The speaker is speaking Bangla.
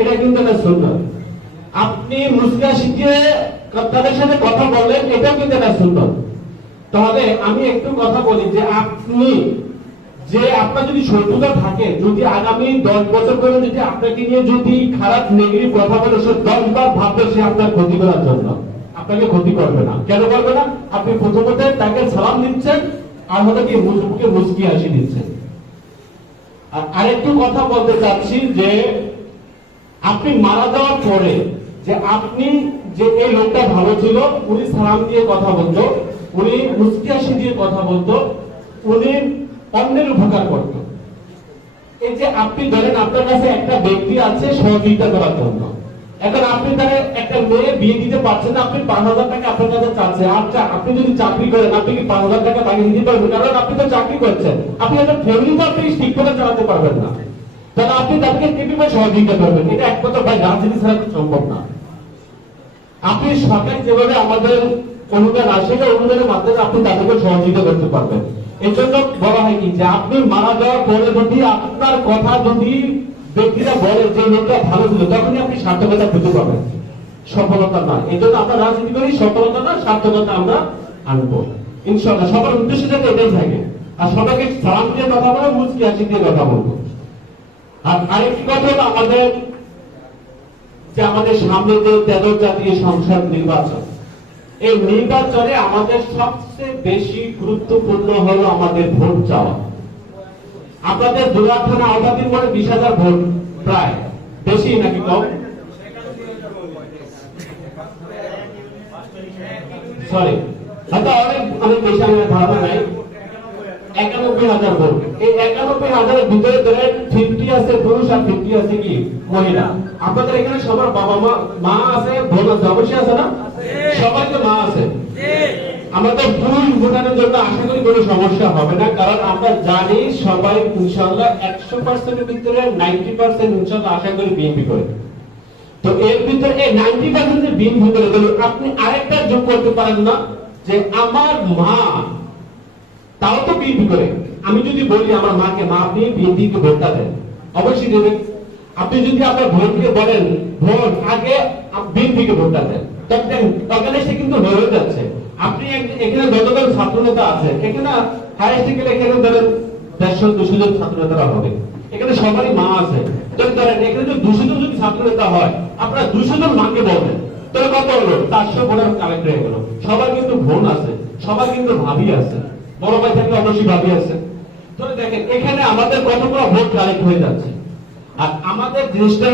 এটা কিন্তু একটা সুন্নাত। আপনি মুসকা শিখিয়ে তাদের সাথে কথা বললেন, এটাও কিন্তু একটা সুন্নাত। তাহলে আমি একটু কথা বলি যে আপনার যদি শত্রুতা থাকে, যদি আগামী 10 বছর পরে যদি আপনাকে নিয়ে যদি খারাপ নেগেটিভ কথা বলে, সে 10 বার ভাববে সে আপনার ক্ষতি করার জন্য। আপনাকে ক্ষতি করবে না। কেন করবে না? আপনি প্রথমত তাকে সালাম দিচ্ছেন, আর হয়তো কি মুখে মুচকি হাসি দিচ্ছেন। আর আরেকটু কথা বলতে চাচ্ছি যে আপনি মারা যাওয়ার পরে যে আপনি যে এই লোকটা ভালো ছিল, উনি সালাম দিয়ে কথা বলতো, উনি মুচকি হাসি দিয়ে কথা বলতো, উনি অন্যের উপকার করত। এই যে আপনি ধরেন আপনার কাছে একটা ব্যক্তি আছে সহযোগিতা করার জন্য, এখন আপনি তার একটা মেয়ে বিয়ে দিতে পারছেন না, আপনি 5,000 টাকা আপনার কাছে চাচ্ছে। আচ্ছা, আপনি যদি চাকরি করেন, আপনি কি 5,000 টাকা তাকে দিতে পারবেন? কারণ আপনি তো চাকরি করছেন, আপনি একটা ফ্যামিলি তো আপনি ঠিক করে চালাতে পারবেন না। তাহলে আপনি তাদেরকে কিভাবে সহযোগিতা করবেন? এটা একমাত্র ভাই রাজনীতি ছাড়া সম্ভব না। আপনি সরকারি যেভাবে আমাদের অনুদান আসে, অনুদানের মাধ্যমে আপনি তাদেরকে সহযোগিতা করতে পারবেন। এই জন্য বলা হয় কি যে আপনি মারা যাওয়ার পরে যদি আপনার কথা যদি ব্যক্তিরা বলে যে লোকটা ভালো ছিল, তখনই আপনি সার্থকতা খুঁজে পাবেন, সফলতা না। এই জন্য আমরা রাজনীতি করি, সফলতা না সার্থকতা আমরা আনবো ইনশাআল্লাহ। সবার উদ্দেশ্য যাতে এটাই থাকে। আর সবাইকে সালাম দিয়ে কথা বলবো, মুচকি হাসি দিয়ে কথা বলবো। আর আরেকটি কথা হলো আমাদের সামনে যে 13 জাতীয় সংসদ নির্বাচন, এই নির্বাচনে আমাদের সবচেয়ে বেশি গুরুত্বপূর্ণ হলো আমাদের ভোট চাওয়া। আপনাদের দুর্গা থানা আওতাধীন মানে 20,000 ভোট, প্রায় বেশি নাকি কম? সরি, হয়তো অনেক বেশি, আমার ধারণা নাই। 91,000 ভোট। এই 91,000-এর ভিতরে ধরেন 50 আছে পুরুষ আর 50 আছে কি মহিলা। আপনাদের এখানে সবার বাবা মা আছে, বোন আছে, অবশ্যই আছে না? সবাই তো মা আছে। আমাদের পুরুষ ভোটারের জন্য আশা করি কোনো সমস্যা হবে না, কারণ আমরা জানি সবাই ইনশাআল্লাহ 100%-এর ভিতরে 90% ইনশাআল্লাহ আশা করি বিএনপি করে। তো এর ভিতরে এই 90% যে বিএনপি করে গেল, আপনি আরেকটা যোগ করতে পারেন না যে আমার মা তাও তো বিএনপি করে। আমি যদি বলি আমার মাকে, মা আপনি বিএনপিকে ভোটটা দেন, অবশ্যই দেবেন। আপনি যদি আপনার বোনকে বলেন ভোট আগে বিএনপিকে ভোটটা দেন, তখন সে কিন্তু হয়ে যাচ্ছে। আপনি এখানে যতজন ছাত্র নেতা আছে, এখানে হাইয়েস্ট গেলে এখানে ধরেন 150-200 জন ছাত্র নেতারা হবে, এখানে সবারই মা আছে। ধরেন এখানে যদি 200 জন যদি ছাত্র নেতা হয়, আপনারা 200 জন মাকে বলবেন, তাহলে কত হলো? 400 ভোটার কালেক্ট হয়ে গেল। সবার কিন্তু বোন আছে, সবার কিন্তু ভাবি আছে, বড় ভাই থাকলে অবশ্যই ভাবি আছে। তাহলে দেখেন এখানে আমাদের কতগুলো ভোট কালেক্ট হয়ে যাচ্ছে। আর আমাদের জিনিসটা